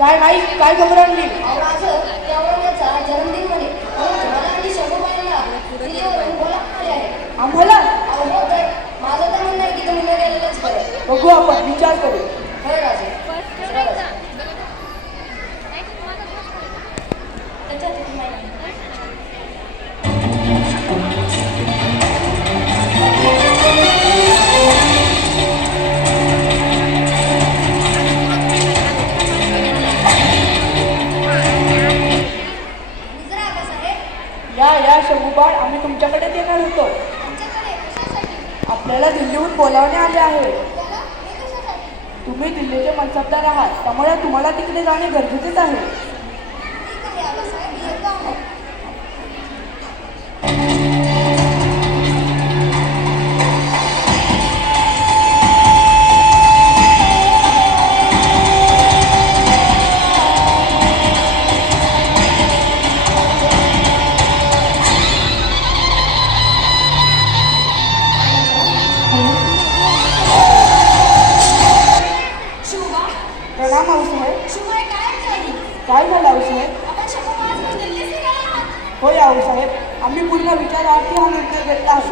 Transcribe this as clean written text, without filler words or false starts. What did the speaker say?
काय नाही, काय खबर आणली? माझं त्या औरंगाचा जन्मदिन म्हणे मला आणि शंभूबाईंना दिल्लीवरून बोलावून आले आहे. आम्हाला अहो हो तर माझं तर म्हणणं आहे की तुम्ही न गेलेलंच बरं. बघू, आपण विचार करू. होय राजे. दुसरा राजा. त्याच्यात किती महिना? गुजरा आबासाहेब, या शंभूबाळ, आम्ही तुमच्याकडे येणार होतो. आमच्याकडे कशासाठी? आपल्याला दिल्लीहून बोलावणे आले आहे. त्याला मी कशासाठी? तुम्ही दिल्लीचे मनसबदार आहात, त्यामुळे तुम्हाला तिकडे जाणे गरजेचेच आहे. ठीक आहे आबासाहेब, येतो आम्ही. शुभा, प्रणाम आऊसाहेब. शुभा हे काय झाली? काय झालं आऊसाहेब? आपण शंभू महाराज दिल्लीच निघाला आहात. होय आऊसाहेब, आम्ही पूर्ण विचारार्थी हा निर्णय घेतला आहे.